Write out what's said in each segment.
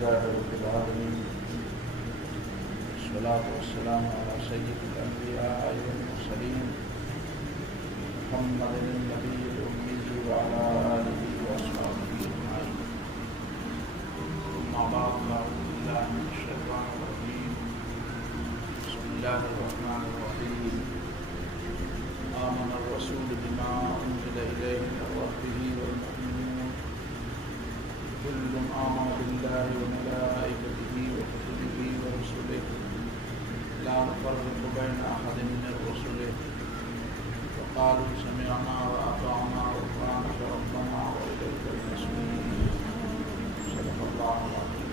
अल्हम्दुलिल्लाहि रब्बिल आलमीन वस्सलातु वस्सलामु अला सय्यिदिल अंबिया'i वल मुरसलीन मुहम्मदिन नबिय्यिल उम्मी व अला आलिहि व अस्हाबिहि अजमईन। अम्मा बअद, अऊज़ु बिल्लाहि मिनश शैतानिर रजीम। बिस्मिल्लाहिर रहमानिर रहीम। आमनर रसूलु बिमा उन्ज़िला इलैहि मिन रब्बिहि वल मुमिनून कुल्लुन आमना बिल्लाहि व मलाइकतिहि व कुतुबिहि व रुसुलिहि ला नुफ़र्रिक़ु बैना अहदिन मिन रुसुलिहि व क़ालू समिअना व अताअना ग़ुफ़रानक रब्बना व इलैकल मसीर। सदक़ल्लाहुल अज़ीम।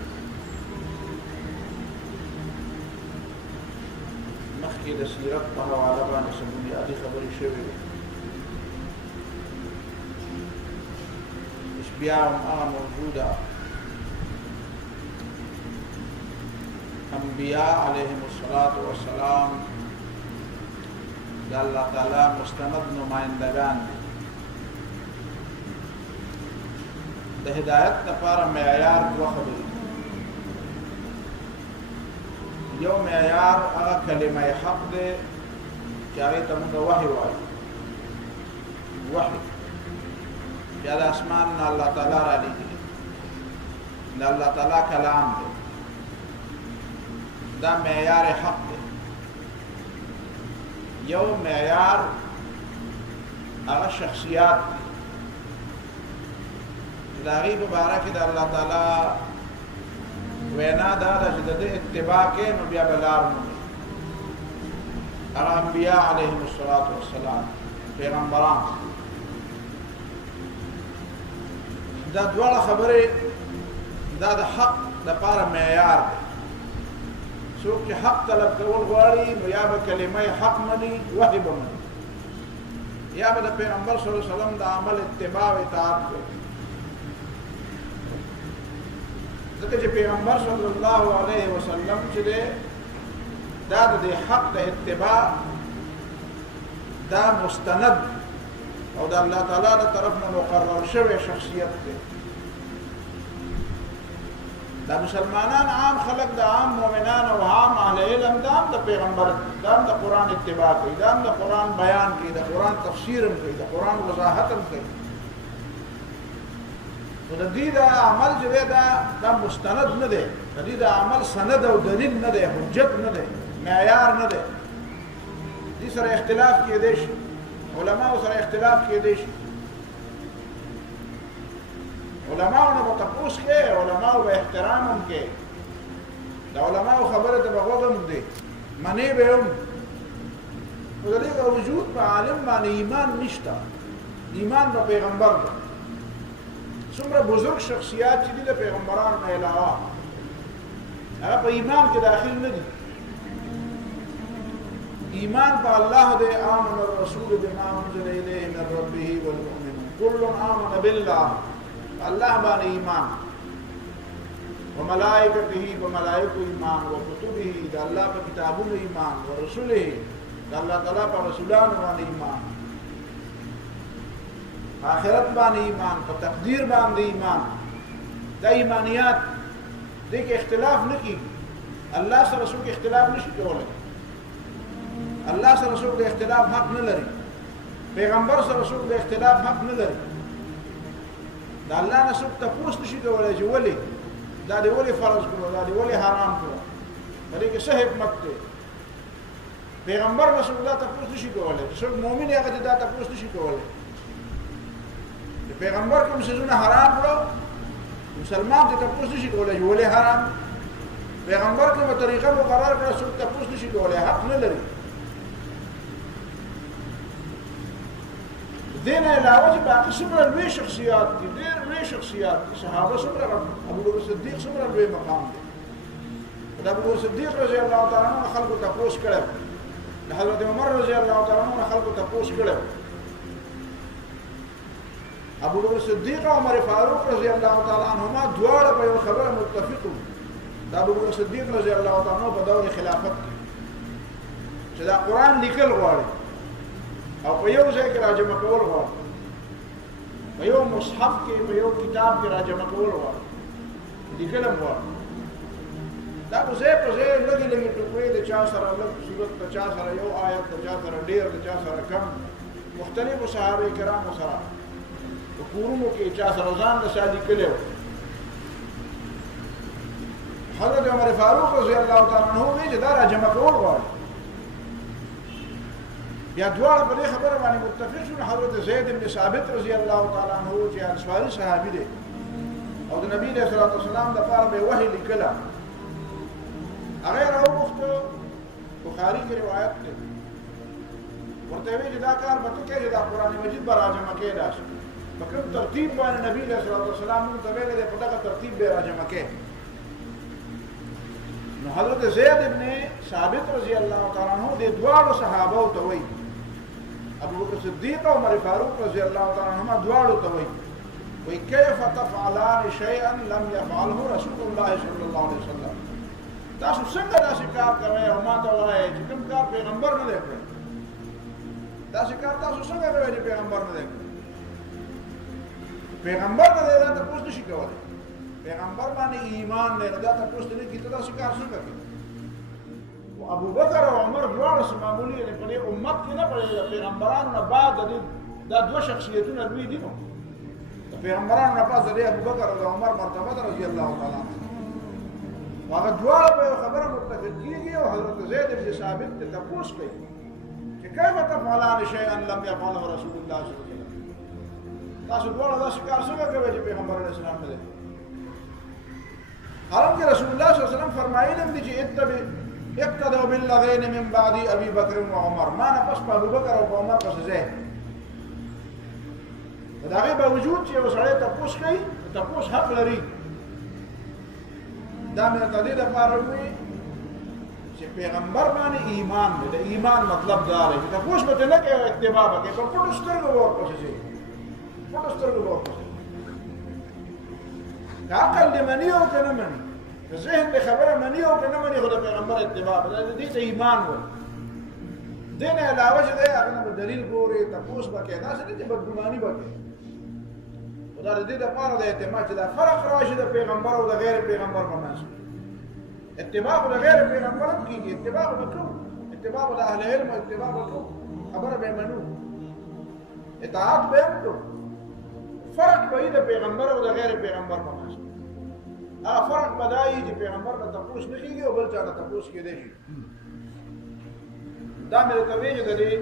मखकी द सीरत पे हवाला बांधे से बुनियादी खबरें शवी इस बयान मौजूदा अंबिया अलैहिमुस्सलातु वस्सलाम अल्लाह ताला मुस्तनद नुमाइंदगान द हिदायत तपारा मेयार वखबरी यो मेयार अगा कलिमा हक दे चाहे तमुगा वही वाई वही क्या आसमान न अल्लाह ताला राली दे न अल्लाह ताला कलाम दे दा मेयार हक दे। यो मेयार अगा शख्सियात दागी मुबारक द अल्लाह ताला वेना दादा जदे इत्तिबा के नबिया बलार मुने अंबिया अलैहिमुस्सलातु वस्सलाम पैगंबरान दा द्वारा खबरे दा हक द पार मेयार सोच के हक तलब कवल वाली या कलिमा हक मनी वही बमनी या पैगंबर सल्लल्लाहु अलैहि वसल्लम दा अमल इत्तिबा व इताअत जो पैगंबर सल्लल्लाहु अलैहि वसल्लम चले दाद दे हक द इत्तिबा दा मुस्तनद और दा अल्लाह ताला दा तरफ में मुकर्रर शवे शख्सियत थे दा मुसलमानान आम खलक दा आम मोमिनान और आम अहले इल्म दाम दा पैगंबर दाम दा कुरान इत्तिबा की दाम दा कुरान बयान की दा कुरान तफसीर की दा कुरान वजाहत की दा अमल जो है दा मुस्तनद न दे दा अमल सनद और दलील न दे हुज्जत न दे मेयार न दे जी सर इख्तिलाफ किए देश उलमा सर इख्तिलाफ किए देश उलमा ने तपूस के उलमा व एहतराम उनके दा उलमा खबर तो बगौदम दे मने बेम उदली का वजूद में आलिम माने ईमान निश्ता ईमान व पैगंबर सुमरा बुजुर्ग शख्सियात चीज़ ले पैगंबरान में अलावा अगर ईमान के दाखिल नहीं ईमान पर अल्लाह दे आमन रसूल बिमा उन्ज़िला इलैहि मिन रब्बिहि वल मुमिनून कुल्लुन आमन बिल्लाह अल्लाह बान ईमान व मलाइकतिही व मलाइकु ईमान व कुतुबिही अल्लाह पर किताबों में ईमान व रसूलिही अल्लाह ताला पर रसूलान बान ईमान आखिरत बान ईमान पर तकदीर बान दे ईमान दा ईमानियात देख इख्तिलाफ न की अल्लाह से रसूल के इख्तिलाफ नहीं बोले अल्लाह से रसूल के इख्तिलाफ हक न लरी पैगंबर से रसूल के इख्तिलाफ हक न लरी दा अल्लाह ने सब तपूस नहीं बोले जो वली दा दे वली फर्ज को दा दे वली हराम को बल्कि के सही हिकमत थे पैगंबर रसूलुल्लाह तपूस नहीं बोले सब मोमिन या दा तपूस नहीं बोले पैगंबर को मुसलमान हराम करो मुसलमान तो तपूस नहीं बोले जो वली हराम पैगंबर को तरीका मुकर्रर कर सब तपूस नहीं बोले हक न लरी दिन अलावा जो बाकी सुमरा वे शख्सियात की देर वे शख्सियात की सहाबा सुमरा अबू बकर सिद्दीक सुमरा वे मकाम दे अबू बकर सिद्दीक रज़ी अल्लाह तआला अन्हु खल्क तपूस करे हज़रत उमर रज़ी अल्लाह तआला अन्हु खल्क तपूस करे अबू बकर सिद्दीक और उमर फारूक रज़ी अल्लाह तआला अन्हुमा द्वारा पर खबर मुत्तफिक अबू बकर सिद्दीक रज़ी अल्लाह तआला अन्हु बदौर खिलाफत जदा कुरान निकल गए और पयो से के राज मकबूल हुआ पयो मुसहफ के पयो किताब के राज मकबूल हुआ निकलम हुआ دا په ځای په ځای لږې لږې ټوکرې د چا سره لږ صورت د چا سره یو آیت د چا سره ډېر د چا سره کم مختلفو صحابه کرامو سره په کورونو کې چا سره ځان د شا لیکلی و حضرت عمر فاروق رضی الله تعالی عنہ وی چې دا را جمع کول غواړي بیا دواړه په دې خبره باندې متفق شول حضرت زید بن ثابت رضی الله تعالی عنہ چې انصاري صحابي دی او د نبی صلی الله علیه وسلم د پاره به وحی لیکلا هغه راوغوښته بخاری کې روایت ده ورته وی چې دا کار به ته کې دا قران مجید به راجمع کې راشي په کوم ترتیب باندې نبی صلی الله علیه وسلم ته ویل دي په دغه ترتیب به راجمع کې نو حضرت زید ابن ثابت رضی الله تعالی عنہ د دوه صحابه ته وی ابو بکر صدیق او عمر فاروق رضی الله تعالی عنهما دواړو ته وی كيف تفعلان شيئا لم يفعله رسول الله صلى الله عليه وسلم تاسو څنګه داسې کار کوئ او ما ته وایي چې کوم کار پیغمبر نه دی کړی داسې کار تاسو څنګه کوئ چې پیغمبر نه دی کړی پیغمبر نه دی دا تاسو نشئ کولی پیغمبر باندې ایمان نه دا تاسو نه کیته داسې کار څنګه کوي او ابو بکر او عمر دواړه معمولی نه په امت کې نه پړي پیغمبرانو نه بعد دا دوه شخصیتونه لوی دي نو پیغمبرانو نه پس د ابو بکر او عمر مرتبه رضی الله تعالی عنہ هغه دواړه په خبره متفق کیږي او حضرت زید بن ثابت ته تاسو کوي چې کیف تفعلان شيئا لم يفعله رسول الله صلی الله علیه وسلم تاسو دواړه داسې کار څنګه کوي چې پیغمبر علیه السلام نه دی حالانکه رسول الله صلی الله علیه وسلم فرمایلی دي چې اقتدوا بالذين من بعد ابي بکر و عمر ما نه پس په ابو بکر او عمر پس زه دا غي باوجود چې وسړی تاسو کوي تاسو حق لري دا مې ته دې د پاره وي چې پیغمبر باندې ایمان دی د ایمان مطلب دا دی چې تاسو به نه کوي اتباع کوي په پټو سترګو ورپسې پټو سترګو ورپسې عقل دې مني او کنه مني ذهن به خبره مني او کنه مني خو د پیغمبر اتباع دې ته ایمان وي دین علاوه چې دا هغه دلیل ګوري تاسو به کې دا څه دې بدګماني وکړي دا د دې لپاره د اعتماد چې دا فرق راشي د پیغمبر او د غیر پیغمبر په منځ اتباع د غیر پیغمبر کیږي اتباع وکړو اتباع د اهل علم اتباع وکړو خبره به منو اطاعت به وکړو فرق به د پیغمبر او د غیر پیغمبر په منځ هغه فرق بدایي چې پیغمبر ته تاسو نه کیږي او بل چا ته تاسو کېدی شي دا مې ته ویل دي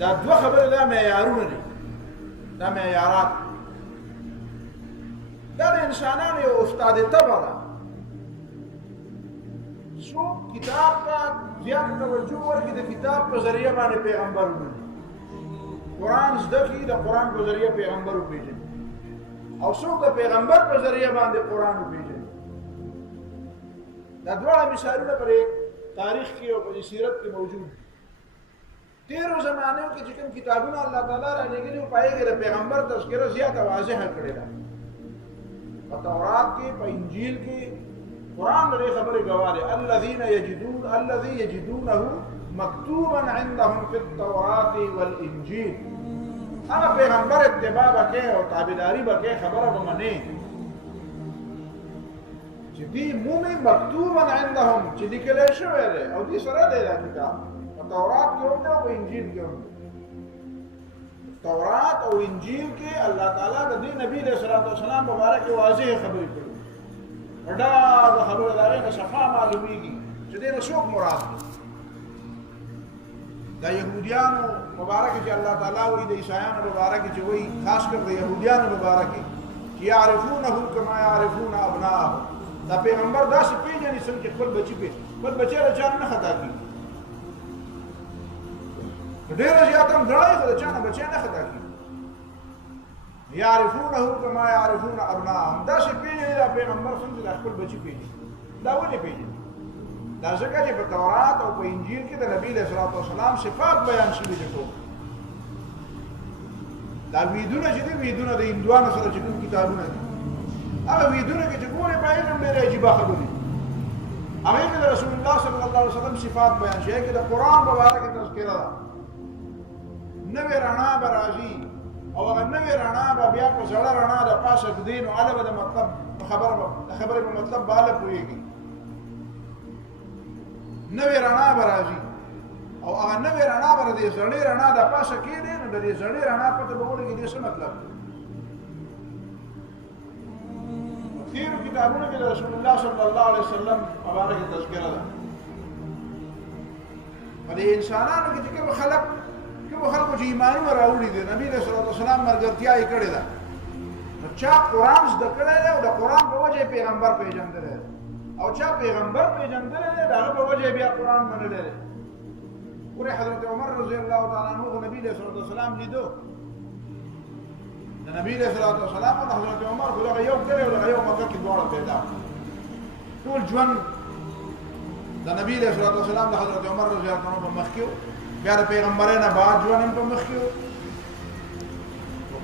دا دوه خبره دا معیارونه دي دا معیارات دا د انسانانو یو استاد تبع ده څو کتاب ته زیات توجه ورکړي د کتاب په ذریعہ باندې پیغمبر ومني قرآن زده کړي د قرآن په ذریعہ پیغمبر وپېژني او څوک د پیغمبر په ذریعہ باندې قرآن وپېژني دا دواړه مثالونه پر تاریخ کې او په سیرت کې موجود دي تیرو زمانو کې چې کوم کتابونه الله تعالی را لېږلي او پای کې د پیغمبر تذکره زیاته واضحه کړې ده په تورات کې په انجیل کې قرآن لري خبره گواهه الذي يجدونه مكتوبا عندهم في التوراة والانجيل هغه پیغمبر اتباع وکړي او تابعداري وکړي خبره ومني چې دې مومي مکتوبا عندهم چې لیکل شوی دی او دې سره دی دا کتاب په تورات کې او په انجیل کې تورات او انجیل کې الله تعالی د دې نبی صلی الله علیه وسلم مبارک واضح خبرې کړې دا خبره دا صفه معلومیږي چې دې څوک مراد دا يهوديانو مبارک چې الله تعالی وې د عیسایانو مبارک چې وې خاص کر د يهوديانو مبارک چې يعرفونه كما يعرفون ابناءهم دا پیغمبر دا چې پیژنې څنګه خپل بچي په خپل بچي راځان نه خطا کی ډېر زیات هم غړای خو چا نه بچي نه خطا کی يعرفونه كما يعرفون ابناءهم دا چې پیژنې دا پیغمبر څنګه خپل بچي پیژني دا ولې پیژني دا ځکه چې په تورات او په انجیل کې د نبی صلی الله علیه وسلم صفات بیان شوي دي دا ویدونه چې دي ویدونه د هندوانو سره چې کوم کتابونه دي هغه ویدونه کې چې ګوره پای هم ډېرې عجیب خبرې هغه کې د رسول الله صلی الله علیه وسلم صفات بیان شوي کې د قران مبارک تذکرہ ده نوې رڼا به راځي او هغه نوې رڼا به بیا په زړه رڼا د پاسه د دین او علاوه د مطلب خبره په مطلب بالا پويږي نوې رڼا به راځي او هغه نوې رڼا به د زړې رڼا د پاسه کېږي نو د دې زړې رڼا پته به ولګي دې څه مطلب دی تیرو کتابونو کې د رسول الله صلی الله علیه وسلم مبارک تذکره ده په دې انسانانو کې چې کوم خلکو چې ایمانونه راوړي دي نبی رسول الله صلی الله علیه وسلم مرګرتیا یې کړې ده نو چا قرآن زده کړی دی او د قرآن په وجه پیغمبر پیژندلی دی او چا پیغمبر پیژندلی دی د هغه په وجه بیا قرآن منلی دی ګورې حضرت عمر رضی الله تعالی عنه د نبي رسول الله صلی الله علیه وسلم لیدو د نبی رسول الله صلی الله علیه وسلم او حضرت عمر خو دغه یو کلی او دغه یو مکه کې دواړه پیدا ټول ژوند د نبی رسول الله صلی الله علیه وسلم د حضرت عمر رضی الله عنه په مخ کې بیا د پیغمبرانو نه بعد ژوند هم په مخ کې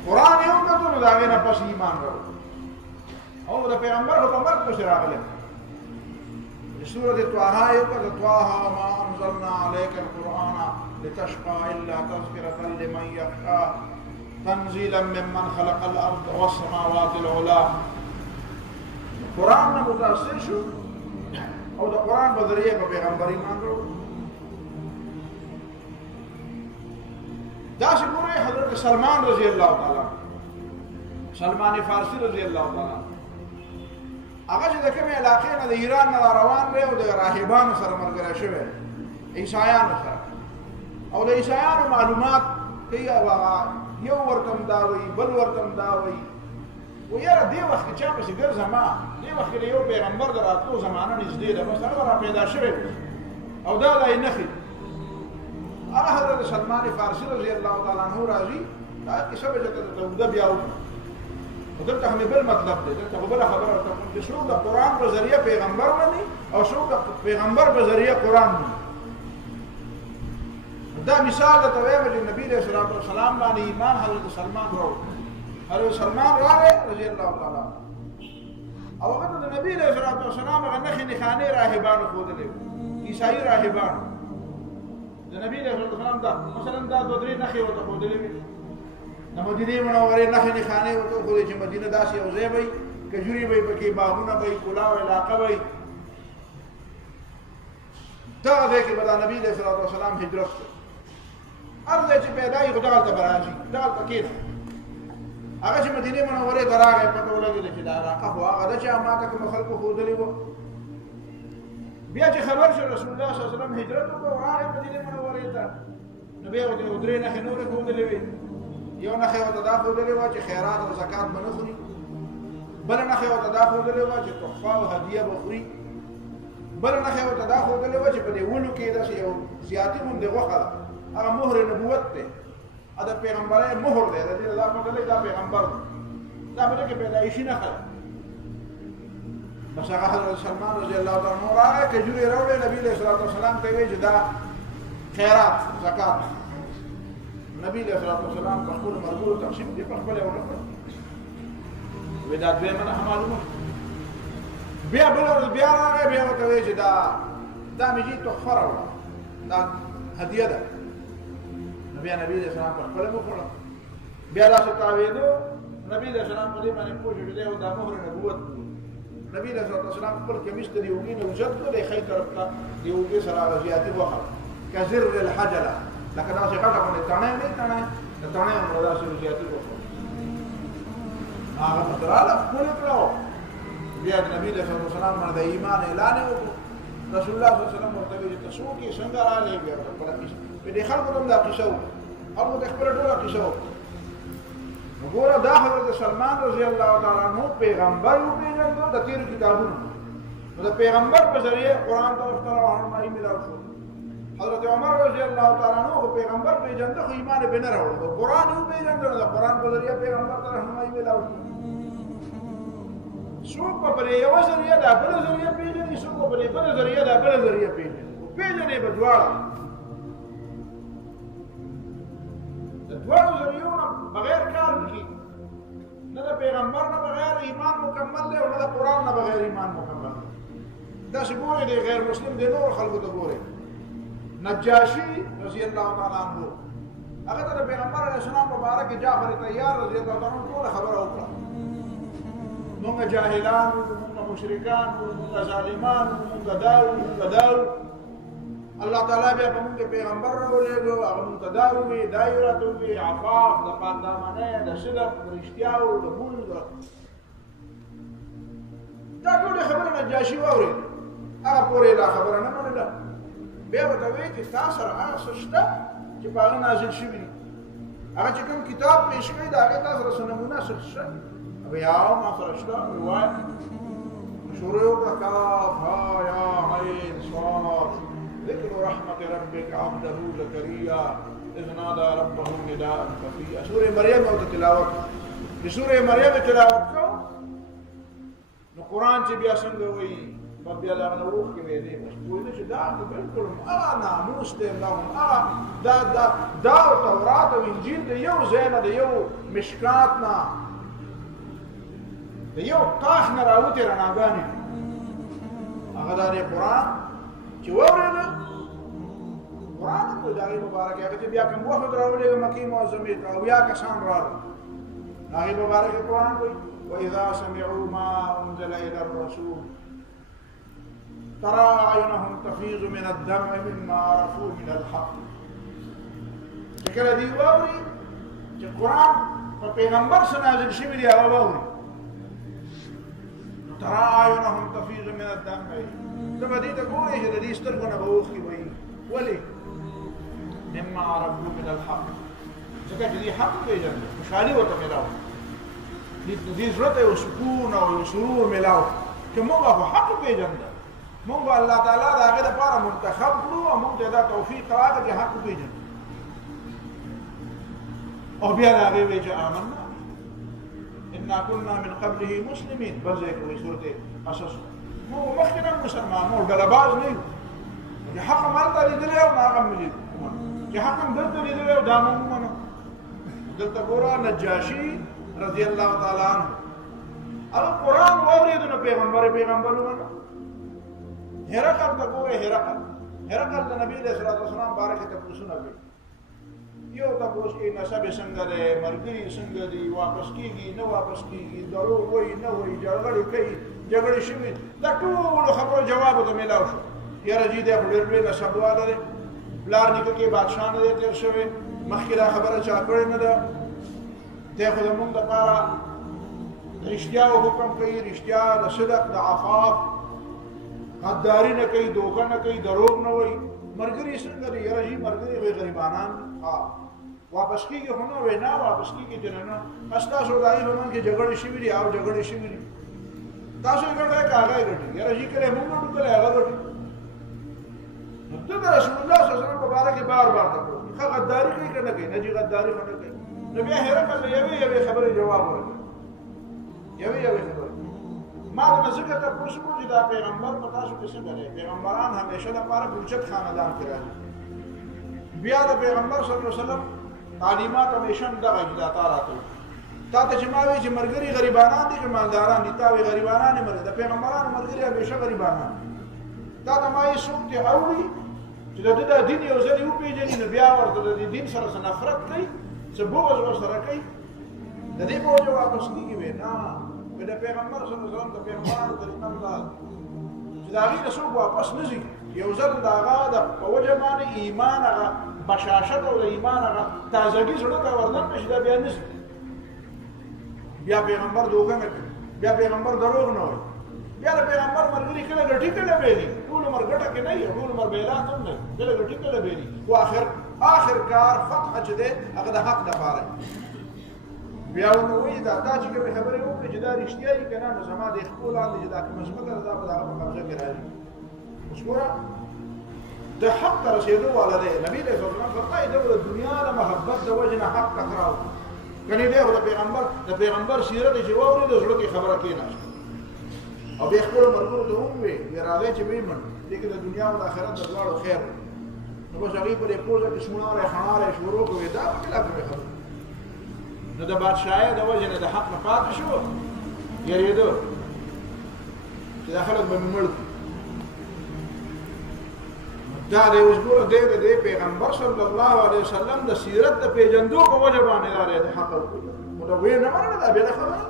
قرآن یو کتو نو د هغې نه پس ایمان راوړو او د پیغمبر خو په مرګ پسې راغلی سورة طه یو کتو طه ما انزلنا علیک القرآن لتشقى الا تذکرة لمن یخشى تنزیلا ممن خلق الارض والسماوات العلا قرآن نه متاثر شو او د قرآن په ذریعه په پیغمبر ایمان راوړو داسې ګورئ حضرت سلمان رضی الله تعالی سلمان فارسی رضی الله تعالی هغه چې د کومې علاقې نه د ایران نه روان دی او د راهبانو سره ملګری شوی عیسایانو سره او د عیسایانو معلومات کوي او هغه یو ورته هم دا وایي بل ورته هم دا وایي و یاره دې وخت کې چا پسې ګرځه ما دې وخت کې د یو پیغمبر د راتلو زمانه نږدې ده بس هغه را پیدا شوی او دا یې نښې هغه حضرت سلمان فارسی رضی الله تعالی عنه راځي دا کیسه به ته توده بیا دلته هم بل مطلب دی دلته بل خبره ورته کوم چې څوک د قرآن په ذریعه پیغمبر مني او څوک د پیغمبر په ذریعه قرآن مني دا مثال ته وایم چې نبی رسول الله صلی الله علیه وسلم باندې ایمان حضرت سلمان راوړ حضرت سلمان راغی رضی الله تعالی او هغه د نبی رسول الله صلی الله علیه وسلم هغه نښې نښانې راهبانو ښودلې عیسایي راهبانو د نبی رسول الله صلی الله علیه وسلم دا مثلا دا دوه درې نښې ورته ښودلې وي د مدینې منورې نښې نښانې ورته وښودې چې مدینه داسې یو ځای وي کجوري به پکې باغونه به کلاو علاقه وي دغه ځای کې به د نبی رسول الله صلی الله علیه وسلم هجرت کړ هر ځای چې پیدا یې خو دغلته به راځي دغلته کښېنه هغه چې مدینې منورې ته راغی پته ولګېده چې دا علاقه خو هغه ده چې هماته کومو خلکو ښودلې وه بیا چې خبر شو رسول الله صلی الله علیه وسلم هجرت وکړ او راغی مدینې منورې ته نو بیا ورته یو درې نښې نورې ښودلې وې یو نښه ورته دا ښودلې وه چې خیرات او زکات به نه خوري بله نښه ورته دا ښودلې وه چې تحفه او هدیه به خوري بله نښه ورته دا ښودلې وه چې په دې ولو کې داسې یو زیاتي غوندې غوښه ده هغه مهر نبوت دی دا پیغمبرۍ مهر دی د دې دا پته دی دا پیغمبر دی دا په دې کې پیدایشي نښه ده بس هغه حضرت سلمان رضی الله تعالی عنه راغی کجورې راوړې نبي علیه الصلوة والسلام ته یې ویل چې دا خیرات زکات نبی علیہ الصلوۃ والسلام په خپل مرګورو تقسیم دي په خپل ونه کړ ودا دوی منه معلومه بیا بل بیا راغی بیا ورته وی چې دا میږي تحفه راوړه دا هدیه ده نبی علیہ السلام په خپل وکړه بیا راځي تاویدو نبی علیہ السلام په دې باندې پوښتنه دی او دا مهر نبوت نبی علیہ السلام خپل کمیس ته یوګي نه وجد کړي خی طرف ته یوګي سره غزياتي وخه کزر الحجله لکه دا چې غټه باندې تڼۍ نه تڼۍ د تڼۍ هم داسې زیاتي وکړو هغه پتراله خپل کړو بیا د نبی صلی الله علیه وسلم باندې ایمان اعلان وکړو رسول الله صلی الله علیه وسلم ورته ویل چې څوک یې څنګه راغلی بیا خپل کیسه په دې خلکو هم دا کیسه هغه د خپل ټوله کیسه وګوره دا حضرت سلمان رضی الله تعالی عنہ پیغمبر وپیژندو د تیر کتابونو د پیغمبر په ذریعه قرآن ته راهنمایي ملاو شو حضرت عمر رضی الله تعالی عنہ پیغمبر پیژنده خو ایمان به نه راوړ قرآن یې پیژنده د قرآن په ذریعه پیغمبر ته راهنمایي ملاو شو څوک په یو ذریعه د بل ذریعه پیژني څوک په بل ذریعه د بل ذریعه پیژني په دواړه د دواړو ذریعو بغیر کار نه کیږي نه د پیغمبر نه بغیر ایمان مکمل دی او نه د قرآن نه بغیر ایمان مکمل دی داسې ګورئ دی غیر مسلم دی نور خلکو ته ګورئ نجاشی رضی الله تعالی عنہ هغه ته د پیغمبر علیه السلام مبارک جعفر طیار رضی الله تعالی عنہ ټول خبره وکړه موږ جاهلان موږ مشرکان موږ ظالمان موږ داو الله تعالی بیا په موږ پیغمبر راولېږو هغه موږ ته دا ووایي دا یې راته ووایي عفاف د پاکدامنۍ د صدق د رښتیاو د مونځ دا ټولې خبرې نجاشي واورېد هغه پورې دا خبره نه منله بیا ورته وایي چې تا سره هغه څه شته چې په هغه نازل شوي دي هغه چې کوم کتاب پیش کړی د هغې تا سره څه نمونه څه شته یا ما سره شته وایي شروع وکړه کاف ها یا عین صاد ذكر رحمة ربك عبده زكريا إذ نادى ربه نداء خفيا سورة مريم أو تلاوت بسورة مريم تلاوت کو نو قرآن چې بیا څنګه وایي په بیا لا نوروخ کې ویلې بس کوی نه چې دا بالکل ناموس دی اللهم دا تورات او انجیل د یو ځای نه د یو مشکات نه د یو کاخ نه راوتې رڼاګانې هغه دا دی قرآن چې واورېده قرآن هم د هغې مبارک هغه چې بیا کوم وخت راولېږه مکې معظمې ته اویا کسان راغلل هغې مبارک قرآن کوي وإذا سمعوا ما أنزل إلى الرسول ترى أعينهم تفيض من الدمع مما عرفوا من الحق چې کله دوی واوري چې قرآن په پیغمبر څه نازل شوي دي هغه واوري ترى أعينهم تفيض من الدمع ته به دې ته ګورې چې د دې سترګو نه به اوښکې وهي ولې مما عرفوا من الحق ځکه چې دې حق پېژنده خوشحالي ورته میلاو دې زړه ته یو سکون او یو سرور میلاو چې موږ خو حق پېژنده موږ الله تعالی د هغې دپاره منتخب کړو او موږ ته دا توفیق راکړه چې حق وپېژنو او بیا د هغې وایي چې آمنا انا كنا من قبله مسلمين بل ځای کې وایي سورت قصص موږ مخکې نه مسلمان وو ډلهباز نه یو چې حق هم هلته لیدلی او هغه هم ومنو چې حق هم دلته لیدلی او دا هم ومنو دلته ګوره نجاشي رضی الله تعالی عنه هغه قرآن واورېدو نو پیغمبر ومنو هرقل ته ګوره هرقل د نبي علیه الصلاة والسلام باره کې تپوسونه کوي یو تپوس کې نسب څنګه دی ملګري څنګه دي واپس کېږي نه واپس کېږي دروغ وایي نه وایي جګړې کوي جګړې شوي دا ټولو خبرو جواب ورته میلاو شو یاره جي دی خو ډېر لوی نسب واله دی پلار نیکه کې بادشاه نه دی تېر شوی مخکې دا خبره چا کړې نه ده دی خو زموږ دپاره رښتیاو حکم کوي رښتیا د صدق د عفاف غداري نه کوي دوکه نه کوي دروغ نه وایي ملګري څنګه دی یاره جي ملګري وایي غریبانان واپس کېږي خو نه وایي نه واپس کېږي چې نه بس تاسو د هغې په منځ کې جګړې شوي دي او جګړې شوي دي تاسو یې ګټئ که هغه یې ګټي یاره جي کله موږ ګټو کله هغه ګټي نو ته د رسول الله صلی الله علیه وسلم په باره کې بار بار تپوس ښه غداري کوي که نه کوي نه جي غداري خو نه کوي نو بیا هرقل له یوې خبرې جواب ورکړي یوې خبرې ما د ځکه تپوس کړو چې دا پیغمبر په تاسو کې څنګه دی پیغمبران همیشه دپاره په اوچت خاندان کې راځي بیا د پیغمبر صلی الله علیه وسلم تعلیمات همیشه همدغه چې دا تا راته تا ته چې ما وایي چې ملګري غریبانان دي که مالداران دي تا وایي غریبانان یې د پیغمبرانو ملګري همیشه غریبانان تا ته ما یې څوک چې اوري چې د ده د دین یو ځل یې وپېژني نو بیا ورته د دې دین سره څه نفرت کوي څه بغض ورسره کوي د دې په وجه واپس کېږي وایي نه د پیغمبر صلی الله علیه وسلم د پیغمبرانو طریقه هم دا چې د هغې نه څوک واپس نه ځي یو ځل د هغه د په وجه باندې ایمان هغه بشاشت او د ایمان هغه تازګي زړه ته وردننه شي دا بیا نه ځي بیا پیغمبر دوکه نه کوي بیا پیغمبر دروغ نه وایي بیا د پیغمبر ملګري کله ګټي کله بېلي ټول عمر ګټه کې نه وي ټول عمر بېلات هم نه کله ګټي کله بېلي خو آخر کار فتحه چې دی هغه د حق دپاره بیا ورته وایي دا چې کومې خبرې وکړې چې دا رښتیا دي که نه نو زما د خپو لاندې چې دا کومه ځمکه ده دا به د هغه په قبضه کې راځي اوس ګوره د حق ته رسېدو والا دی نبي علیه الصلاة والسلام فرمایي ده به د دنیا د محبت د وجې نه حق ټکراو کنې دی خو د پیغمبر سیرت یې چې واورېد زړه کې خبره کېناسته او بیا خپلو ملګرو ته وویې بیا راځئ چې ویې من دې کې د دنیا او د آخرت د دواړو خیر نو بس هغې په دې پوزه کې سوڼاری خڼاری شروع کړو دا به کله کومې خبرې نو د بادشاهۍ د وجې نه د حق نه پاتې شو یېرېده چې دا خلک به مې مړ کړي دا دی اوس ګوره دی د دې پیغمبر صلی الله علیه وسلم د سیرت د پېژندو په وجه باندې دا دی د حق خو دا ویې نه منله دا بېله خبره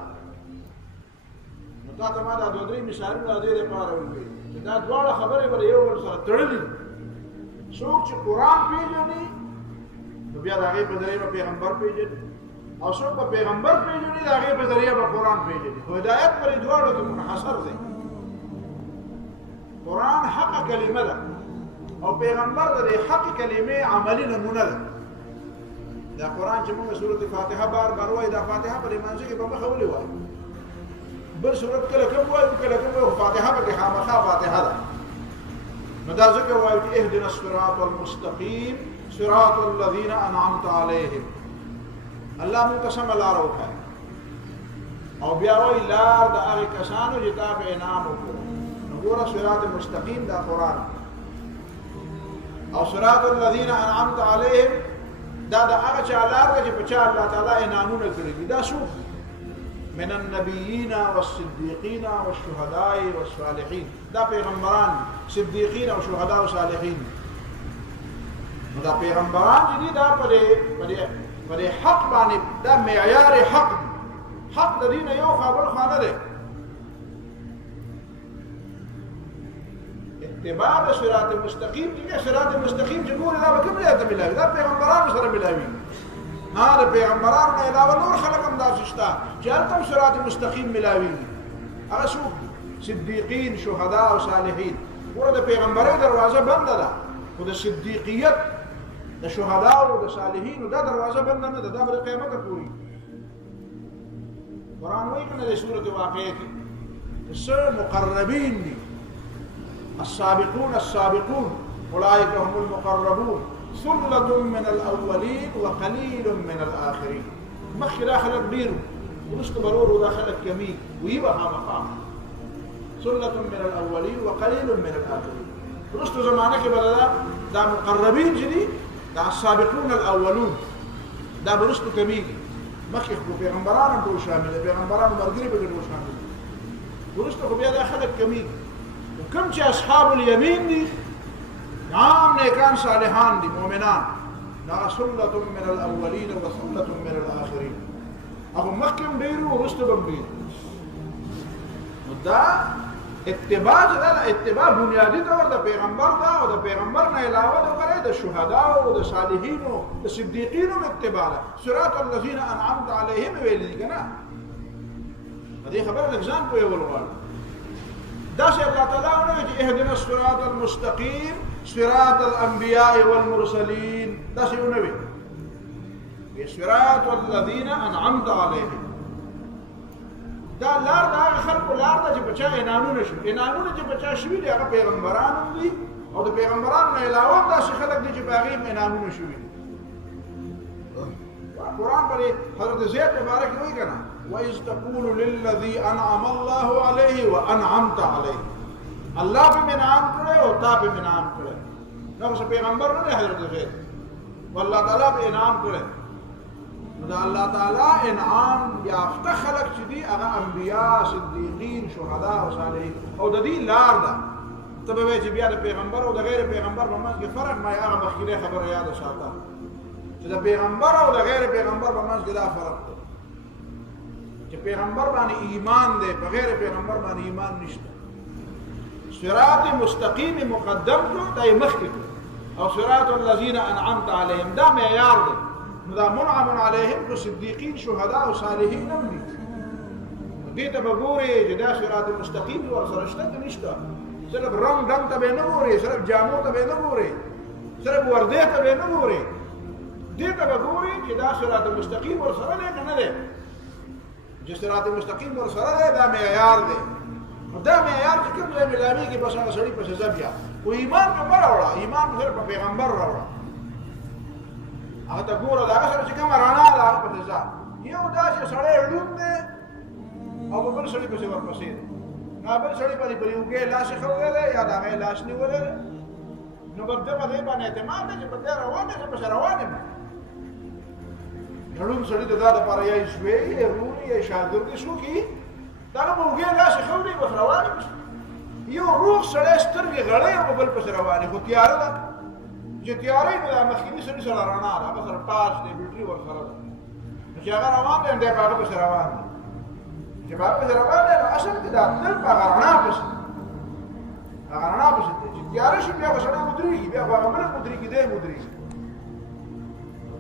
نو تا ته ما دا دوه درې مثالونه د دې دپاره وویل چې دا دواړه خبرې به د یو بل سره تړلي څوک چې قرآن پیژني نو بیا د هغې په ذریعه به پیغمبر پیژني او څوک به پیغمبر پیژني د هغې په ذریعه به قرآن پیژني خو هدایت پر دې دواړو کې منحصر دی قرآن حق کلمه ده او پیغمبر د دې حق کلمې عملي نمونه ده دا قرآن چې موږ سورة فاتحه بار بار وایو دا فاتحه په لمانځه کې په مخه ولې وایو بل سورت کله کوم وایو کله کوم وایو فاتحه پکې خامخا فاتحه ده نو دا ځکه وایو چې اهدنا الصراط المستقیم صراط الذين انعمت عليهم الله موږ ته سمه لاره وښایي او بیا وایي لار د هغې کسانو چې تا په انعام وکړو نو ګوره صراط مستقیم دا قرآن او صراط الذين انعمت عليهم دا د هغه چا لار ده چې په چا الله تعالی انعامونه کړي دي دا څوک من النبيين والصديقين والشهداء والصالحين دا پیغمبران صدیقین او شهدا او صالحین نو دا پیغمبران چې دي دا په حق باندې دا معیار حق دی حق د دین یو خبر خانه ده اتباع صراط مستقیم چې صراط مستقیم چې ګوره دا به کوم ځای ته ملاوي دا پیغمبرانو سره ملاوي ها د پیغمبرانو نه علاوه نور خلک هم داسې شته چې هلته هم صراط مستقیم ملاویږي هغه څوک صدیقین شهدا او صالحین ګوره د پیغمبرۍ دروازه بنده ده خو د صدیقیت د شهدا او د صالحینو دا دروازه بنده نه ده دا به قیامته پورې قرآن وایي که نه د سورة واقعه کې څه مقربین دي السابقون السابقون اولئك هم المقربون ثلة من الأولين وقليل من الآخرين مخي لا خلق بيرو ونسك برور ودا خلق كمي ويبها مقام ثلة من الأولين وقليل من الآخرين ونسك زمانك بلدا دا مقربين جدي دا السابقون الأولون دا برسك كمي مخي خبو پیغمبران دو شامل پیغمبران مرگری بگردو شامل ونسك خبو دا خلق كمي وكم چه أصحاب اليمين دي عام نیکان صالحان دي مؤمنان لا ثلة من الأولين وثلة من الآخرين أبو مخکم ډیرو ورستبم ډیر دا اتباع دا اتباع بنیادی طور د پیغمبر دا او د پیغمبر نه علاوه د غره د شهدا او د صالحین او د صدیقین اتباع صراط الذين انعمت عليهم ویل دي کنه دې خبره لږان په یو ولور دا چې الله تعالی ونه چې اهدنا الصراط المستقيم صراط الأنبياء والمرسلين دا شيء نبي صراط الذين أنعمت عليهم دا لار دا خلق لار دا چې بچا انعامونه شو انعامونه چې بچا شوي دي هغه پیغمبران دي او د پیغمبرانو نه علاوه دا شي خلق دي چې باغیم انعامونه شوي دي قرآن باندې حضرت زید مبارک وایي کنه وَإِذْ تَقُولُ لِلَّذِي أَنْعَمَ اللَّهُ عَلَيْهِ وَأَنْعَمْتَ عَلَيْهِ الله په منعام کړي او تا په منعام کړي نو څه پیغمبر نه حضرت زید والله تعالی په انعام کړي نو دا الله تعالی انعام یافته خلق چې دي هغه انبیا صدیقین شهدا او صالحین او د دې لار ده ته به چې بیا د پیغمبر او د غیر پیغمبر په منځ کې فرق ما هغه مخکې خبره یاد ساته چې د پیغمبر او د غیر پیغمبر په منځ کې دا فرق دی چې پیغمبر باندې ایمان دی په غیر پیغمبر باندې ایمان نشته صراط مستقیم مقدم کو دا مخکې او صراط الذين انعمت عليهم دا معیار دی نو دا منعم عليهم کو صدیقین شهدا او صالحین هم دي دې ته به ګورې چې دا صراط مستقیم ورسره شته که نشته صرف رنګ ډنګ ته به نه ګورې صرف جامو ته به نه ګورې صرف وردې ته به نه ګورې دې ته به ګورې چې دا صراط مستقیم ورسره دی که نه دی چې صراط مستقیم ورسره دی دا معیار دی دا معیار چې کوم ځای ملاویږي بس هغه سړي پسې ځه بیا خو ایمان په مه راوړه ایمان په صرف په پیغمبر راوړه هغه ته ګوره د هغه سره چې کومه رڼا ده هغه پسې ځه یو داسې سړی ړوند دی او په بل سړي پسې ورپسې دی نو بل سړي باندې پر یوګې لاس ایښولی دی یا د هغې لاس نیولی دی نو به ده په دې باندې اعتماد دی چې په دې روان دی زه پسې روان یم ړوند سړي ته دا دپاره یا یې زوی یا ورور یا شاګرد یې څوک یي دا هغه به اوږې لاس ایښولی بس روان یم یو روغ سړی سترګې غړی او په بل پسې روان یې خو تیاره ده چې تیاره یې نو دا مخکیني سړي سره رڼا ده هغه سره ټارچ دی بیټري ورسره ده نو چې هغه روان دی دی په هغه پسې روان دی چې په هغه پسې روان دی نو اصل کې دا تل په هغه رڼا پسې هغه رڼا پسې دی چې تیاره شي بیا به سړی ودرېږي بیا به هغه بل ودرېږي دی ودرېږي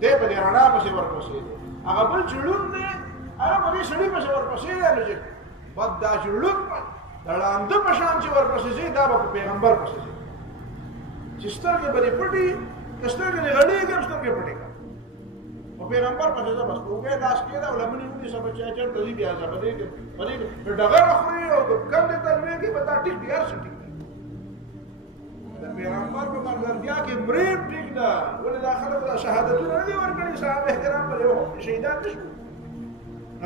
دی په دې رڼا پسې ورپسې دی هغه بل چې ړوند دی هغه په دې سړي پسې ورپسې دی نو چې بد دا چې ړوند د ړانده په شان چې ورپسې ځي دا به په پیغمبر پسې ځي چې سترګې به دې پټي که سترګې دې غړېږي نو سترګې پټې کړه په پیغمبر پسې ځه بس اوږې لاس کېږده او لمنې ونیسه به چا چېرته ځي بیا ځه په دې کې ډغره خوري او کندې ته لوېږي به دا ټیک دی هر څه ټیک دی د پیغمبر په ملګرتیا کې مریم ټیک ده ولې دا خلک دا شهادتونه نه دي ورکړي صحابه کرام په یو شهیدان نه شو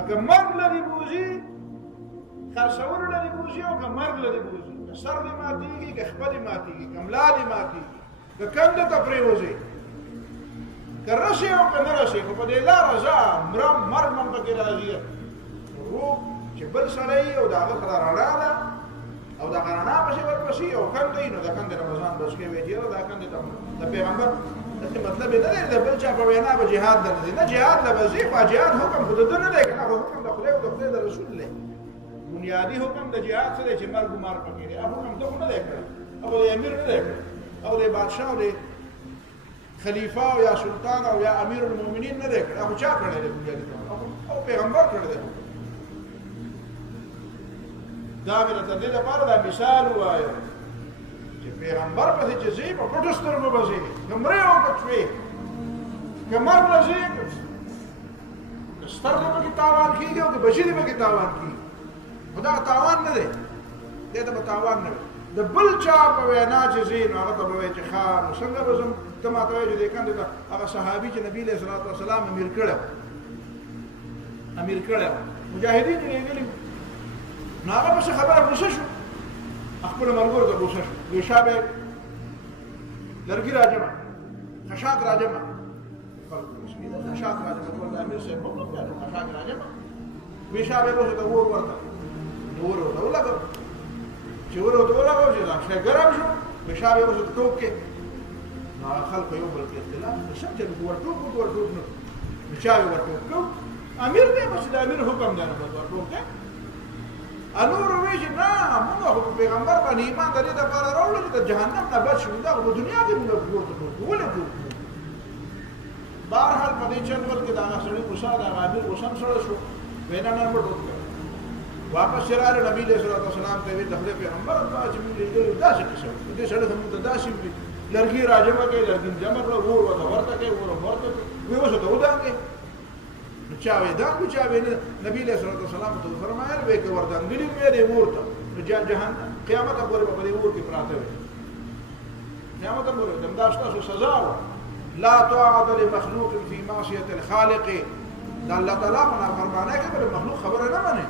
که مرګ لري بوځي خرڅول لري بوځي او که مرګ لري بوځي که سر دې ماتېږي که خپه دې ماتېږي که ملا دې ماتېږي که کندې ته پرېوځي که رسې او که نه رسې خو په دې لاره ځه مرګ هم پکې راځي روح چې بل سړی او د هغه سره رڼا ده او د هغه رڼا پسې ورپسې او کنده وي نو د کندې نه به ځان بچ کوي چې یاره دا کندې ته د پیغمبر داسې مطلب یې نه دی د بل چا په وینا به جهاد نه دی نه جهاد نه به ځي خو جهاد حکم خو د ده نه دی که نه خو حکم د خدای او د خدای د رسول دی بنیادي حکم د جهاد څه دی چې مرګ و مار پکې دی هغه حکم دغه نه دی کړی هغه د امیر نه دی کړی هغه د بادشاه او د خلیفه او یا سلطان او یا امیر المؤمنین نه دی کړی هغه چا کړی دی بنیادي او پیغمبر کړی دی دا مې درته دې لپاره دا مثال ووایو چې پیغمبر پسې چې ځي په پټو سترګو به ځي که مرې او که چوې که مرګ له ځي که سترګې پکې تاوان کېږي او که بچي دې پکې تاوان کېږي خو دغه تاوان نه دی دې ته به تاوان نه وي د بل چا په وینا چې ځي نو هغه ته به وایي چې ښه نو څنګه به ځم ته ماته وایې چې دې کندې ته هغه صحابي چې نبي علیه الصلاة وسلام امیر کړی مجاهدین یې لېږلي نو هغه پسې خبره غوسه شو خپلو ملګرو ته غوسه شو وایي شا به لرګي راجمع خشاک راجمع خشاک راجمع ټول د امیر صاحب حکم دی خشاک راجمع وایي شا به اوس ته اور ورته اور ورته ولګوه چې اور ورته ولګوه چې دا شی ګرم شو وایي شا به اوس ته ټوپ کې نو هغه خلکو یو بل کې اختلاف څه چې ورټوپ ورټوپ نو چا یې ورټوپ کړو امیر دی بس د امیر حکم دی نو ورټوپ کې انور وی چې نه موږ خو پیغمبر باندې ایمان درې د پاره راوړل چې د جهنم نه بچ شو دا په دنیا کې موږ ورته ولې کوو بهرحال په دې چنور کې دا سړی غوسه دا غابر غوسه سره شو وینا نه ورته واپس راغله نبی له صلوات والسلام ته وی د پیغمبر الله چې موږ لیدل دا څه کیسه دې سړی هم ته داسې لرګي راجمه کې لرګي جمع کړو ور ورته کې ور ورته وی وسه ته ودانګي چاوي دا کو چاوي نبی له صلوات والسلام ته فرمایل به کې وردانګړي مې دې ورته جهنم قیامت پورې په دې ور کې پراته وي قیامت پورې دمداشته سزا لا طاعه لمخلوق في معصيه الخالق دا الله تعالی نه فرمانه کې بل مخلوق خبره نه مني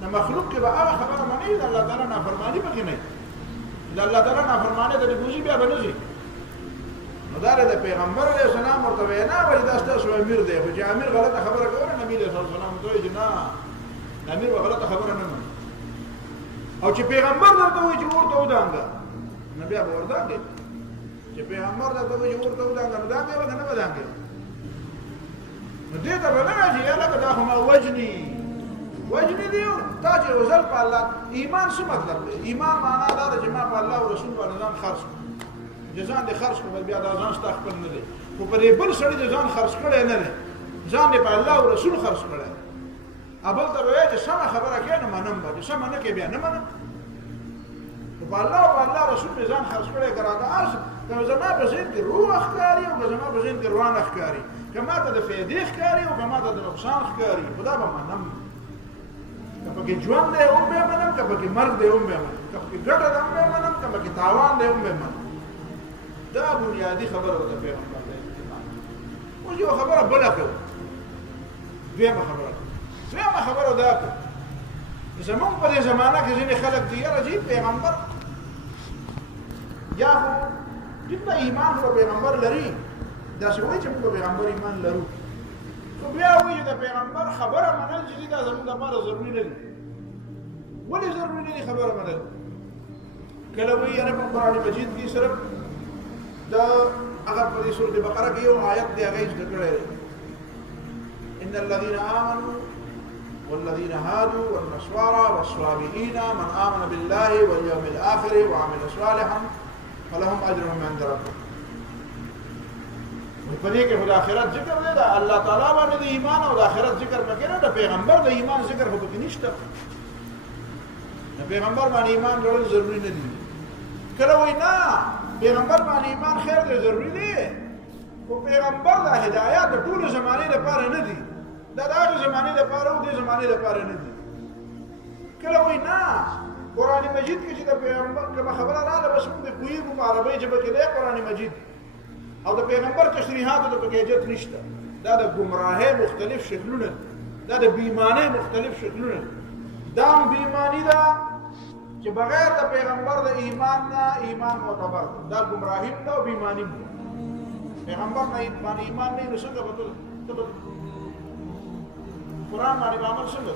دا مخلوق کې به هغه خبره مني دا الله تعالی نه فرمانی پکې نه دا الله تعالی نه فرمانه د بوزي بیا بنځي نو دا د پیغمبر علیه السلام ورته وینا وایي دا ستاسو امیر دی خو چې امیر غلطه خبره کوله نبی علیه السلام ته وایي چې نه امیر غلطه خبره نه مني او چې پیغمبر درته وایي چې ورته ودانګه نو بیا به ودانګې چې پیغمبر درته وایي چې ورته ودانګه نو دانګې به نه ودانګې نو دې ته به نه راځي یا لکه دا خو ما وجني دی تا چې وزل په الله ایمان څه مطلب دی ایمان معنا دا ده چې ما په الله او رسول باندې ځان خرڅ ځان دې خرڅ کړو بیا دا ځان ستا خپل نه دی خو په دې بل سړي دې ځان خرڅ کړی نه دی ځان دې په الله او رسول خرڅ کړی ابل ته وایي چې سمه خبره کوي نو منم به چې سمه نه کوي بیا نه منم په الله او الله رسول دې ځان خرڅ کړی ګرا دا ارز که زما په ذهن کې روح ښکاري او زما په ذهن کې روان ښکاري که ما ته د فایدې ښکاري او که ما ته د نقصان ښکاري خدا به منم که پکې ژوند دی هم به منم که پکې مرګ دی هم به منم که پکې ګټه ده هم به منم که پکې تاوان دی هم به منم دا بنیادی خبره ده پیغمبر علیه السلام اوس یو خبره بله کوو دویمه خبره دا کوو زمونږ په دې زمانه کې ځینې خلک دي یاره جي پیغمبر یا خو دومره ایمان خو پیغمبر لري داسې وایي چې موږ پیغمبر ایمان لرو خو بیا وایي چې د پیغمبر خبره منل چې دي دا زموږ لپاره ضروري نه دي ولې ضروري نه دي خبره منل کله وایي یاره په قرآن مجید کې صرف دا هغه په دې سورۃ بقره کې یو آیت دی هغه ذکر کړی ان الذين آمنوا والذين هادوا والنصارى والصابئين من آمن بالله واليوم الآخر وعمل صالحا فلهم أجرهم عند ربهم. په دې کې خدای آخرت ذکر دی دا الله تعالی باندې د ایمان او د آخرت ذکر پکې نه د پیغمبر د ایمان ذکر خو پکې نشته. د پیغمبر باندې ایمان لرل ضروری نه دي. کله وای نه پیغمبر باندې ایمان خیر دی ضروری دی، خو پیغمبر د هدایت د ټول زمانه لپاره نه دی، دا د هغه زمانه لپاره او د زمانه لپاره نه دی. کله وای نه قرآن مجید کې چې د پیغمبر کومه خبره رااله بس موږ پوهیږو په عربی ژبه کې دی قرآن مجید او د پیغمبر تشریحات د پکېجت نشته. دا د گمراهۍ مختلف شکلونه، دا د بیمانۍ مختلف شکلونه. دا بیمانی ده چې بغیر د پیغمبر د ایمان نه ایمان معتبر ده، دا گمراهی ده او بیمانی ده. پیغمبر نه ایمان نه څنګه به قرآن باندې عمل څنګه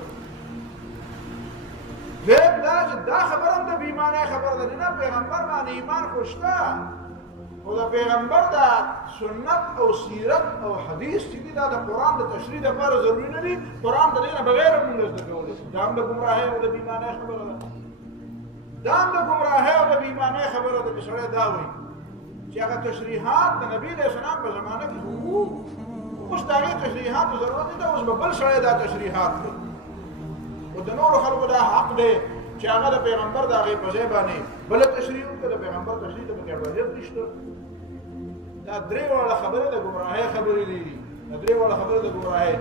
ویم دا چې دا خبره د بیمانۍ خبره ده نه. پیغمبر باندې ایمان خوشته او د پیغمبر د سنت او سیرت او حدیث چې دا د قرآن د تشریح لپاره ضروري نه دي. قرآن د دې نه بغیر موږ زده کولی شو. دا هم د ګمراهۍ او د بیمانۍ خبره ده. دا هم د ګمراهۍ او د بیمانۍ خبره ده چې سړی دا وایي چې هغه تشریحات د نبي علیه السلام په زمانه کې وو، اوس د هغې تشریحاتو ضرورت نه ده، اوس به بل سړی دا تشریحات کوي. او د نورو خلکو دا حق دی چې هغه د پیغمبر د هغې په ځای باندې بله تشریح وکړي. د پیغمبر تشریح ته پکې اړولیت نشته. دا درې واړه خبرې د ګمراهۍ خبرې دي. دا درې واړه خبرې د ګمراهۍ.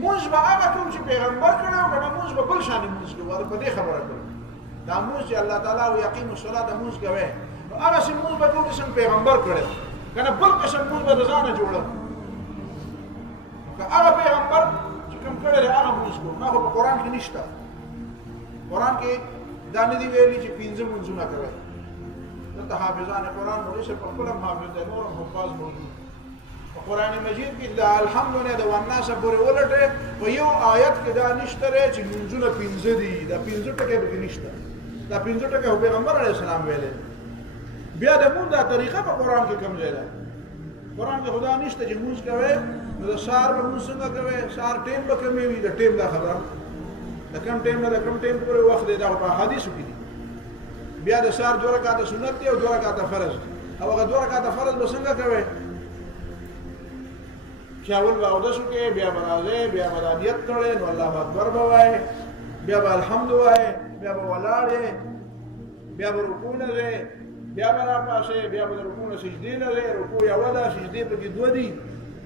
مونځ به هغه کوم چې پیغمبر کړی او که نه مونځ به بل شانې مونځ کوو. په دې خبره کوي دا مونځ چې الله تعالی و یقیموا الصلاة مونځ کوئ نو هغسې مونځ به کوو چې پیغمبر کړی، که نه بل قسم مونځ به د ځانه جوړو. که هغه پیغمبر چې کوم کړی دی هغه مونځ کوو. نه خو په قرآن کې نشته. قرآن کې دا نه دي ویلي چې 5 مونځونه کوئ. دلته حافظان قرآن مولوي صاحب په خپل هم حافظ دی، نور هم حفاظ موجود. په قرآن مجید کې د الحمد نه د والناس پورې ولټئ په یو آیت کې دا نشته دی چې مونځونه 5 دي. دا 5 ټکي پکې نشته. دا 5 ټکي خو پیغمبر علیه السلام ویلي. بیا د مونځ دا طریقه په قرآن کې کوم ځای ده؟ قرآن کې خدا نشته چې مونځ کوئ نو د سهار به مونځ څنګه کوئ، سهار ټیم به کومې وي، د ټیم دا خبره د کوم ټیم نه د کوم ټیم پورې وخت دی دا په احادیثو کې دي. بیا د سهار 2 رکعاته سنت دی او 2 رکعاته فرض دی. او هغه 2 رکعاته فرض به څنګه کوئ چې اول به اودس وکړئ، بیا به راځئ، بیا به نیت کړئ نو الله اکبر به وایئ، بیا به الحمد وایئ، بیا به ولاړئ، بیا به رکوع نه ځئ، بیا به راپاسئ، بیا به د رکوع نه سجدې نه ځئ. رکوع یوه ده، سجدې پکې 2 دي.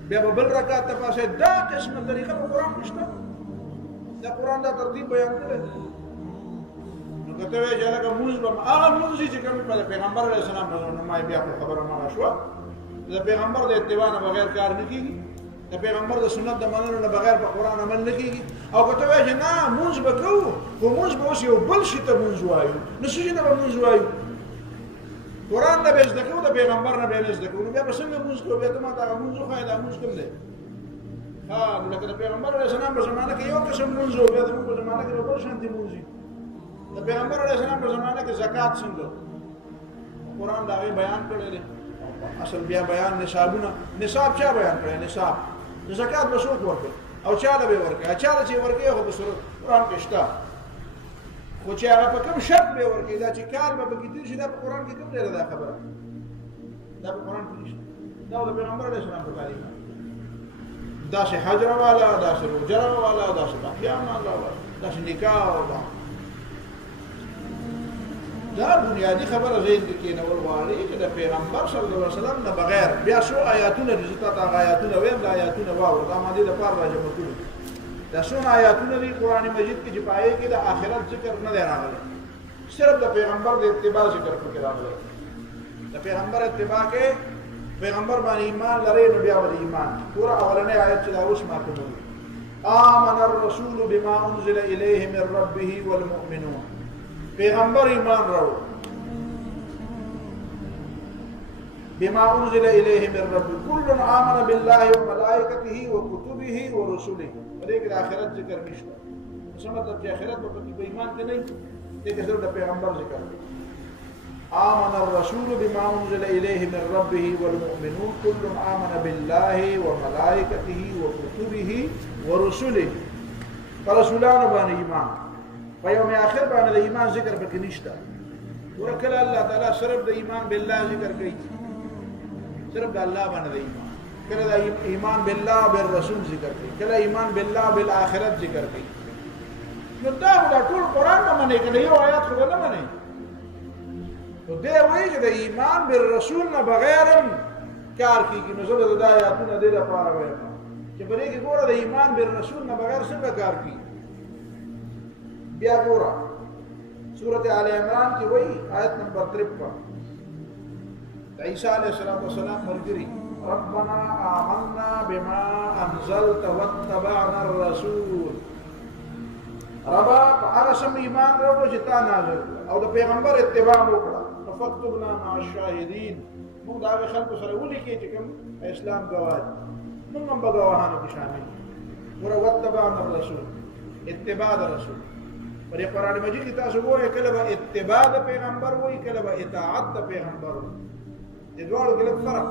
بیا به بل رکعت ته پاسئ. دا قسمه طریقه په قرآن نشته. دا قرآن دا ترتیب بیان کړی. نو که ته وایې چې هلکه مونځ به هغه مونځ چې کوم په پیغمبر علیه السلام په نوم بیا خو خبره مغه شوه. د پیغمبر د اتباع نه بغیر کار نه کېږي. د پیغمبر د سنت د منلو نه بغیر په قرآن عمل نه کېږي. او که ته وایې چې نه مونځ به کوو خو مونځ به اوس یو بل شي ته مونځ وایو، نو څه شي ته به مونځ وایو؟ قرآن نه به زده کوو، د پیغمبر نه به نه زده کوو. نو بیا به څنګه مونځ کوو؟ بیا ته ما ته هغه مونځ وښایه دا مونځ کوم دی؟ نو لکه د پیغمبر علیه السلام په زمانه کې یو قسم مونځ و، بیا زموږ په زمانه کې به بل شانتې مونځ وي. د پیغمبر علیه السلام په زمانه کې زکات څنګه قرآن د هغې بیان کړی دی. اصل بیا بیان نصابونه، نصاب چا بیان کړی؟ نصاب د زکات به څوک ورکوي او چاله به یې ورکوي؟ چاله چې یې ورکوي خو په قرآن کې شته، خو چې هغه په کوم شرط به یې ورکوي، دا چې کار به پکې تېر شي، دا په قرآن کې کوم ځای ده دا خبره؟ دا په قرآن کې نشته. دا د پیغمبر علیه السلام په تعلیم داسې حجر والا، داسې روژه والا، داسې بقیان والا، داسې نکاح والا. دا بنیادی خبره ذهن کې کېنول غواړي چې د پیغمبر صلی الله علیه وسلم نه بغیر بیا څو آیاتونه دي. زه تاته هغه آیاتونه ویم، دا آیاتونه واوره، دا ما دې دپاره راجمع کړي. دا څومره آیاتونه دي قرآن مجید کې چې په هغې کې د آخرت ذکر نه دی راغلی، صرف د پیغمبر د اتباع ذکر پکې راغلی. د پیغمبر اتباع کې پیغمبر باندې ایمان لرئ نو بیا ولې ایمان. پوره اولنۍ آیت چې دا اوس ما ته وایي آمن الرسول بما انزل الیه من ربه والمؤمنون. پیغمبر ایمان راوړ بما انزل الیه من ربه كل آمن بالله وملائکته وكتبه ورسله. په دې کې د آخرت ذکر نشته. څه مطلب چې آخرت په کې په ایمان کې نه دي، دې کې صرف د پیغمبر ذکر دی. آمن الرسول بما انزل الیه من ربه والمؤمنون كل آمن بالله وملائکته وكتبه ورسله. فرسولانو باندې ایمان په یوم آخر باندې د ایمان ذکر پکې نشته ورکل الله تعالی صرف د ایمان بالله ذکر کوي صرف د الله باندې د ایمان کله د ایمان بالله بالرسول ذکر کوي کله ایمان بالله بالآخرت ذکر کوي نو دا ټول قرآن نه منې کله یو آیات خو نه منې نو دی وایي چې د ایمان بالرسول نه بغیر کار کیږي نو زه د آیاتونو دې لپاره وایم چې بلې کې ګوره د ایمان بالرسول نه بغیر څنګه کار کیږي بیا ګوره سورۃ آل عمران کی وہی آیت نمبر 53 عیسی علیہ السلام مرګري ربنا آمنا بما انزلت واتبعنا الرسول ربا ارسم ایمان راوړو چې تا نازل او د پیغمبر اتباع وکړه فاكتبنا مع الشاهدين موږ دا خلکو سره ولیکي چې کوم اسلام گواه موږ هم گواهانو کې شامل ور واتبعنا الرسول اتباع الرسول پر قرآن مجید کی تاسو وایي کله به اتباع د پیغمبر وایي کله به اطاعت د پیغمبر وایي د دوه کې فرق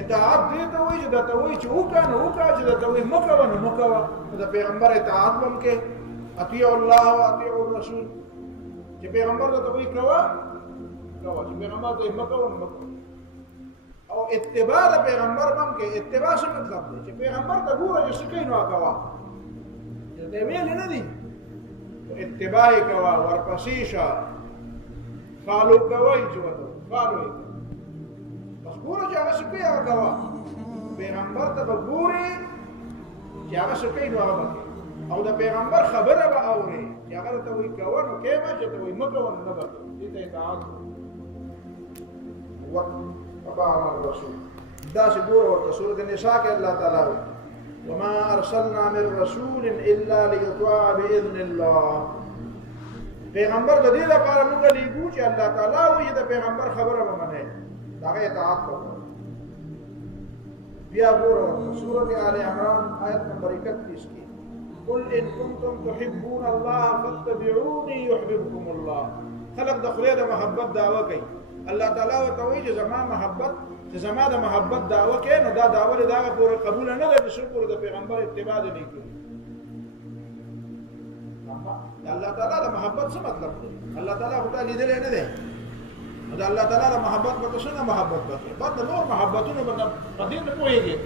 اطاعت دې ته وایي چې دا ته وایي چې وکانه چې دا ته وایي مکوه نو مکوه د پیغمبر اطاعت هم کې اطیع الله و اطیع الرسول چې پیغمبر ته وایي کوه چې پیغمبر ته مکوه نو مکوه او اتباع د پیغمبر هم کې اتباع څه مطلب دی چې پیغمبر ته ګوره چې څه کوي نو کوه دې ویل نه دي اتباع کوا ورپسې شه فالو کوي چې وته فالو بس ګوره چې هغه څه کوي هغه کوه پیغمبر ته به ګورې چې هغه څه کوي نو هغه کوي او د پیغمبر خبره به اورې چې هغه ته وایي کوه نو کېږه چې ته وایي مه کوه نو نه به کوه دې ته اطاعت واتبعنا الرسول داسې ګوره ورته سورۃ النساء کې الله تعالی وایي وما ارسلنا من رسول الا ليطاع باذن الله پیغمبر د دې لپاره موږ لیکو چې الله تعالی وایي د پیغمبر خبره ومنه هغه اطاعت وکړو بیا ګورو سورۃ آل عمران آیت نمبر 31 کې قل ان كنتم تحبون الله فاتبعوني يحببكم الله خلق د خدای د محبت دعوه کوي الله تعالی وتوي چې زما محبت چې زما د محبت دعوه کوي نو دا دعوه دا پورې قبول نه ده چې پورې د پیغمبر اتباع نه کوي الله تعالی د محبت څه مطلب دی الله تعالی خو ته لیدل نه دی دا الله تعالی د محبت په څه محبت وکړي بعد نور محبتونه باندې قدیم نه پويږي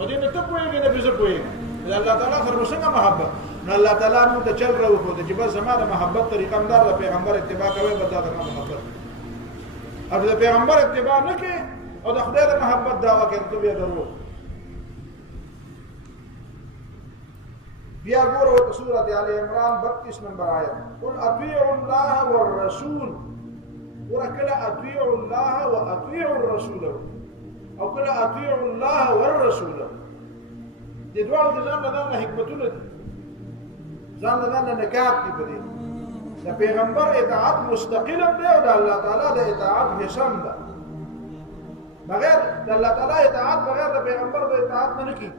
قدیم ته پويږي نه به پويږي الله تعالی سره څنګه محبت نو الله تعالی نو ته چل راو کو چې بس زما د محبت طریقه مدار د پیغمبر اتباع کوي بد د محبت او د پیغمبر اتباع نه کوي او د خدای د محبت دعوه کوي ته بیا درو بیا ګورو په سورۃ آل عمران 32 نمبر آیت قل اطیعوا الله والرسول ورکلا اطیعوا الله واطیعوا الرسول او کلا اطیعوا الله والرسول د دوه د ځان نه حکمتونه دي ځان نه نکات دي په دې د پیغمبر اطاعت مستقلا دی او د الله تعالی د اطاعت حسن ده بغیر د الله تعالی اطاعت بغیر د پیغمبر د اطاعت نه کی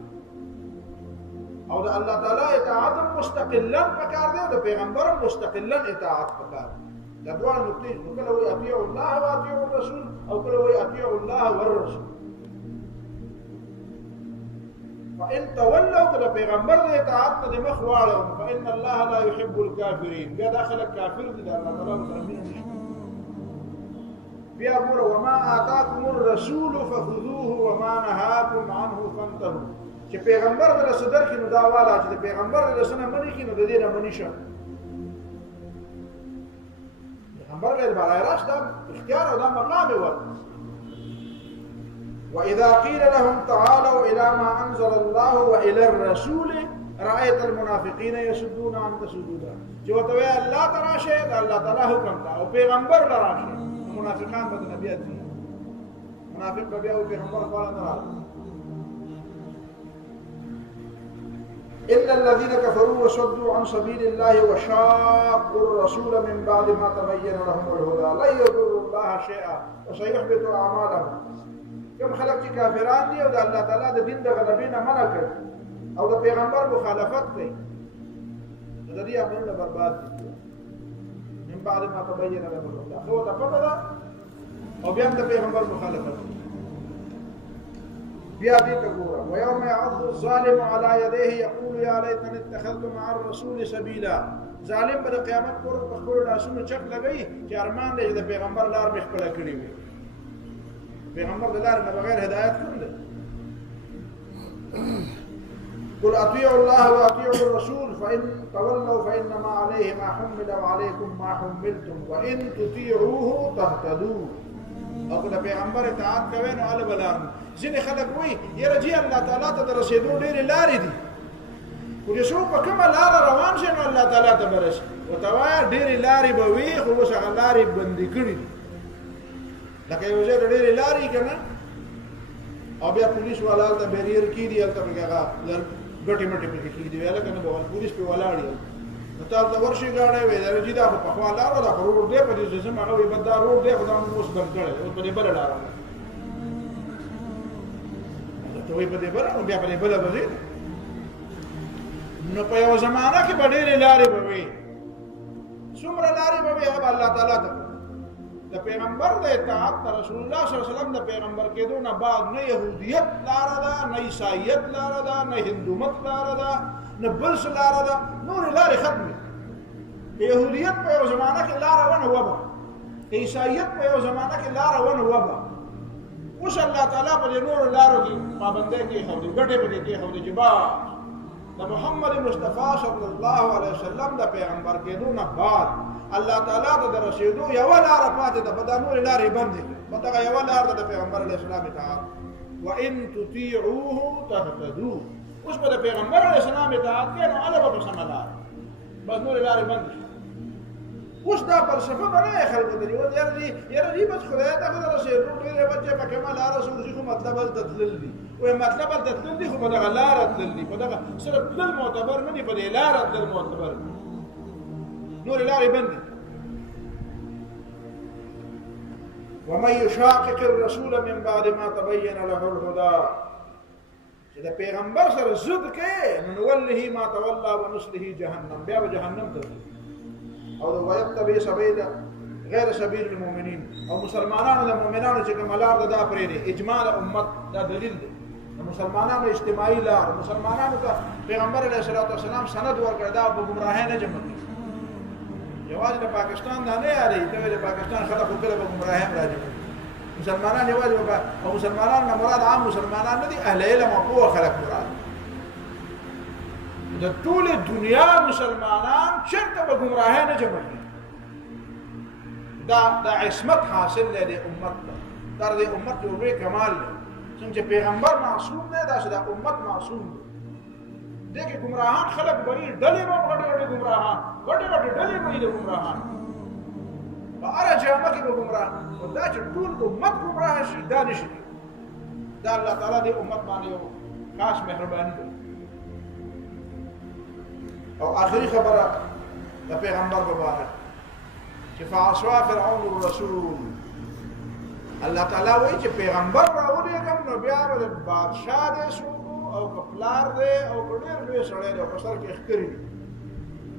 او د الله تعالی اطاعت مستقلا پکار دی د پیغمبر مستقلا اطاعت پکار د دوه نقطې نو کله وی اطیع الله او اطیع الرسول او کله وی اطیع الله والرسول فإن تولوا كذا پیغمبر د اطاعت نه مخ واړو فإن الله لا يحب الكافرين بیا داخل الكافر دي الله تعالی فرمایي بیا ګور وما آتاكم الرسول فخذوه وما نهاكم عنه فانتهوا چې پیغمبر د صدر کې نو دا والا چې پیغمبر د سنه منی کې نو د دې نه منی شه پیغمبر له برای راست اختیار او دا مقام ور وإذا قيل لهم تعالوا إلى ما أنزل الله وإلى الرسول رأيت المنافقين يسدون عنك سدودا جو توي الله تعالی شه الله تعالی حکم تا او پیغمبر لراشه منافقان بد نبیات دي منافق بیا او پیغمبر خپل نه راځي إلا الذين كفروا وصدوا عن سبيل الله وشاقوا الرسول من بعد ما تبين لهم الهدى لا يضر الله شيئا وسيحبط أعمالهم کوم خلک چې کافران دي او د الله تعالی د دین د غضبینه منع کوي او د پیغمبر مخالفت کوي د دې عملونه برباد دي من بعد ما تبين لهم الهدى خو ته پته ده او بیا د پیغمبر مخالفت بیا دې ته ګوره ويوم يعض الظالم على يديه يقول يا ليتني اتخذت مع الرسول سبيلا ظالم پر قیامت پر خپل لاسونو چک لګي چې ارمان دې د پیغمبر لار مخ خپل کړی وي پیغمبر د لار نه بغیر هدایت کوم دی قل اطيعوا الله واطيعوا الرسول فان تولوا فانما عليه ما حمل وعليكم ما حملتم وان تطيعوه تهتدوا او کله پیغمبر اطاعت کوي نو ال بلان ځینې خلک وایي یره جی الله تعالی ته د رسیدو ډېرې لارې دي خو چې څوک په کومه لاره روان شي نو الله تعالی ته به رسي ورته وایه ډېرې لارې به وي خو اوس هغه لارې بندې کړي دي لکه یو ځای د ډېرې لارې که نه او بیا پولیس والا هلته بیریر کېږي هلته پکې هغه ګټې مټې پکې کېږدي ویله که نه به پولیس پرې ولاړ ي نو ته هلته ورشي ګاډی وایي دا جي دا خو پخوا لاره ده خو روډ دی په دې ځم هغه وایي بد دا روډ دی خو دا موږ اوس بند کړی اوس په دې بله لاره ته وایي په دې بله نو بیا په دې بله به ځې نو په یوه زمانه کې به ډېرې لارې به وي څومره لارې به وي هغه به الله تعالی ته د پیغمبر د اطاعت د رسول الله صلی الله علیه وسلم د پیغمبر کېدو نه بعد نه یهودیت لاره ده نه عیسایت لاره ده نه هندومت لاره ده نه بل څه لاره ده نورې لارې ختمې یهودیت په یو زمانه کې لاره ونه وبه عیسایت په یو زمانه کې لاره ونه وبه اوس الله تعالی په دې نورو لارو کې پابندۍ کېښودې ګټې پکې کېښودې چې بس د محمد مصطفی صلی الله علیه وسلم د پیغمبر کېدو نه بعد الله تعالی ته د رسیدو یوه لاره پاتې ده په دا نورې لارې بندې کړې په دغه یوه لار ده د پیغمبر علیه السلام اطاعت وان تطیعوه تهتدوا اوس به د پیغمبر علیه السلام اطاعت کوې نو هله به په سمه لار بس نورې لارې بندې شي اوس دا فلسفه به نه یې خلکو ته دي یاره دې بس خدای ته خو د رسېدو ډېرې بچې په کومه لاره سوځي خو مطلب هلته تلل دي وایي مطلب هلته تلل دي خو په دغه لاره تلل دي په دغه صرف تلل معتبر نه دي په دې لاره تلل معتبر دي نورې لارې بندې ومن يشاقق الرسول من بعد ما تبين له الهدى چې د پیغمبر سره ضد کوي نو نوله ما تولى ونصله جهنم بیا به جهنم ته ځي او ويتبع سبيل غير سبيل المؤمنين او مسلمانانو د مؤمنانو چې کومه لار ده دا پرېږدي اجماع د امت دا دلیل دی د مسلمانانو اجتماعي لار مسلمانانو ته پیغمبر علیه الصلاة والسلام سند ورکړی دا په ګمراهۍ نه جمع کېږي یوازې د پاکستان دا نه یاري ته د پاکستان خلک خو کله په ګمراهۍ هم راجمع مسلمانان یوازې او مسلمانان نه مراد عام مسلمانان نه دي اهل علم او پوه خلک مراد د ټولې دنیا مسلمانان چېرته په ګمراهۍ نه جمع کېږي دا عصمت حاصل دی د امت ته دا د امت یو لوی کمال دی څنګه چې پیغمبر معصوم دی داسې د امت معصوم دی دې کې ګمراهان خلک به وي ډلې به غټې غټې ګمراهان غټې غټې ډلې به وي د ګمراهان په هره جامه کې به ګمراه خو دا چې ټول امت ګمراه شي دا نشي دا الله تعالی دې امت باندې یو خاص مهرباني کوي او آخري خبره د پیغمبر مبارک چې فعصوا فرعون الرسول الله تعالی وایي چې پیغمبر راولېږم نو بیا به د بادشاه دی څوک او که پلار دی او که ډېر لوی سړی دی او په سر کې ښکري دي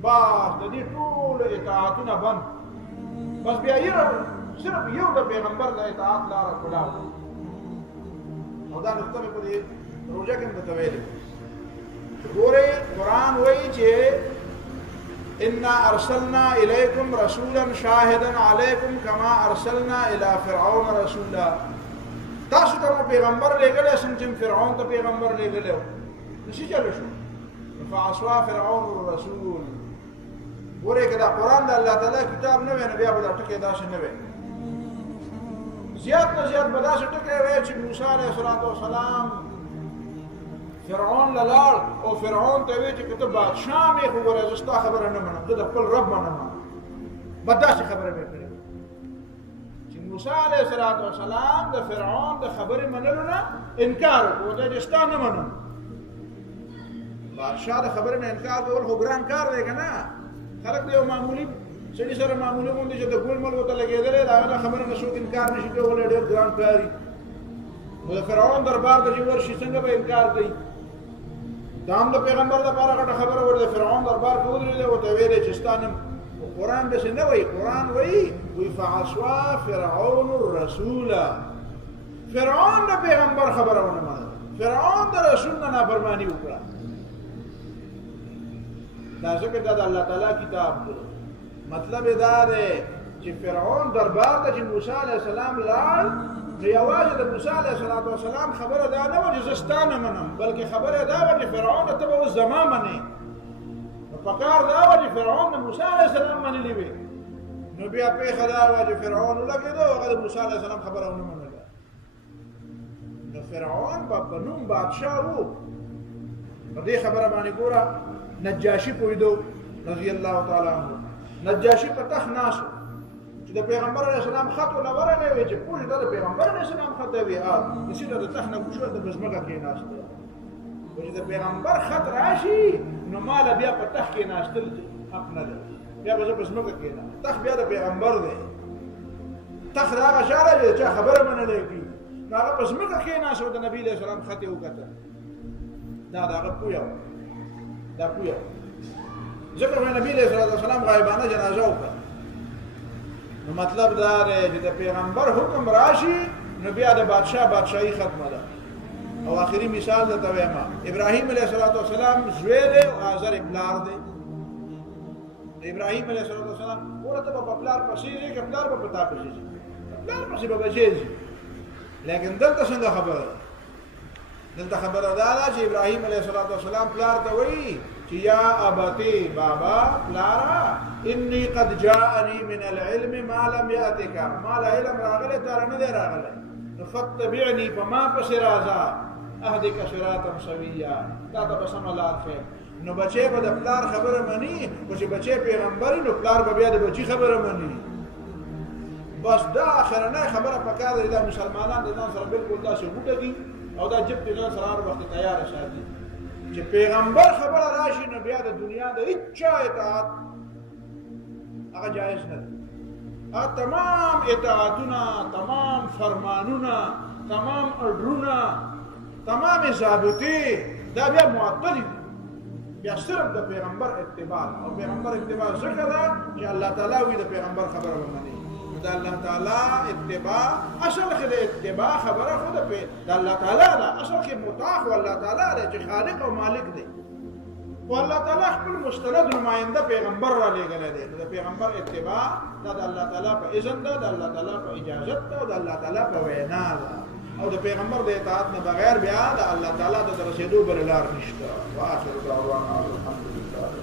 بس د دې ټولو اطاعتونه بند بس بیا صرف یو د پیغمبر د اطاعت لاره کلاو او دا نقطه مې په دې روژه کې هم درته ویلې ګورئ قرآن وایي چې انا ارسلنا الیکم رسولا شاهدا علیکم کما ارسلنا الی فرعون رسولا تاسو ته پیغمبر لېږلی څنګه چې فرعون ته پیغمبر لېږلی و نشي چلو شو فعصوا فرعون الرسول ګورئ که دا قرآن د الله تعالی کتاب نه وی نو بیا به دا ټکی داسې نه وی زیات نه زیات به داسې ټکی وی چې موسی علیه السلام فرعون للاړ او فرعون ته وی چې که ته بادشاه مې خو ګوره زه ستا خبره نه منم زه د خپل رب به نه منم به داسې خبره مې کړې چې موسی علیه السلام د فرعون د خبرې منلو نه انکار وکړو ته چې ستا نه منم بادشاه د خبرې نه انکار کول خو ګران کار دی که نه خلک د یو معمولي سړي سره معمولي غوندې چې د ګول مل ورته لګېدلی د هغه خبره نه څوک انکار نشي کولی ډېر ګران کاري نو د فرعون دربار ته چې ورشي څنګه به انکار کوي دا هم د پیغمبر دپاره غټه خبره وه د فرعون دربار کې ودرېدی ورته ویلی چې ستا نه قرآن داسې نه وایي قرآن وایي فعصوا فرعون الرسوله فرعون د پیغمبر خبره ونه منله فرعون د رسول نه نافرمانی وکړه دا ځکه دا د الله تعالی کتاب دی مطلب دا دی چې فرعون دربار ته چې موسی علیه السلام لاړ نو یوازې د موسی علیه السلام خبره دا نه وه چې زه ستا نه منم بلکې خبره دا وه چې فرعون ته به اوس زما منې نو پکار دا وه چې فرعون د موسی علیه السلام منلې وې نو بیا پېښه دا وه چې فرعون ولګېده هغه د موسی علیه السلام خبره ونه منله نو فرعون به په نوم بادشاه و په دې خبره باندې ګوره نجاشي پوهېدو رضی الله تعالی عنه نجاشي په تخت ناست چې د پیغمبر علیه السلام خط ولا ورغلی وی چې پوه دا د پیغمبر علیه السلام خط دی د سیده د تخت نه کوشو د بزمکه کېناست چې د پیغمبر خط راشي نو مال بیا په تخت کېناستل حق نه دی بیا به زه بزمکه کېنام تخت بیا د پیغمبر دی تخت هغه شی دی چې خبره منلی کړي نو هغه په ځمکه کېناست او د نبي علیه السلام خط یې وکتل دا د هغه پویه دا پویه ځکه نبی علیه السلام غایبانه جنازه وکړه نو مطلب دا دی چې د پیغمبر حکم راشي نو بیا د بادشاهي ختمه ده او آخري مثال درته وایم ابراهیم علیه السلام زوی دی او آزر پلار دی ابراهیم علیه السلام ګوره ته به په پلار پسې ځې که پلار به په تا پسې ځي پلار پسې به بچی ځي لیکن دلته څنګه خبره ده دلته خبره دا ده چې ابراهیم علیه السلام پلار ته وایي چې یا ابتی بابا پلارا انی قد جاءنی من العلم ما لم یأتک ما له علم راغلی تاله نه دی راغلی فاتبعنی په ما پسې راځه اهدک صراطا سویا تا ته به سمه لار ښیم نو بچی به د پلار خبره مني خو چې بچی پیغمبر نو پلار به بیا د بچي خبره مني بس دا اخرنۍ خبره پکار ده دا مسلمانان د ځان سره بالکل داسې غوټه دي او دا جب د ځان سره هر وخت تیاره ساتي چې پیغمبر خبره راشي نو بیا د دنیا د هیڅ چا اطاعت هغه جایز نه دی تمام اطاعتونه تمام فرمانونه تمام اډرونه تمام ضابطې دا بیا معطل دي بیا صرف د پیغمبر اتباع او پیغمبر اتباع ذکر ده چې الله تعالی وي د پیغمبر خبره ومني د الله تعالی اتباع اصل کې د اتباع خبره خو د الله تعالی ده اصل کې مطاع خو الله تعالی ده چې خالق او مالک دی او الله تعالی خپل مستند نماینده پیغمبر را لېږلی دی د پیغمبر اتباع دا د الله تعالی په اذن ده د الله تعالی په اجازت ده او د الله تعالی په وینا ده او د پیغمبر د اطاعت نه بغیر بیا د الله تعالی د رسېدو بل لار نشته واخر دعوانا الحمد لله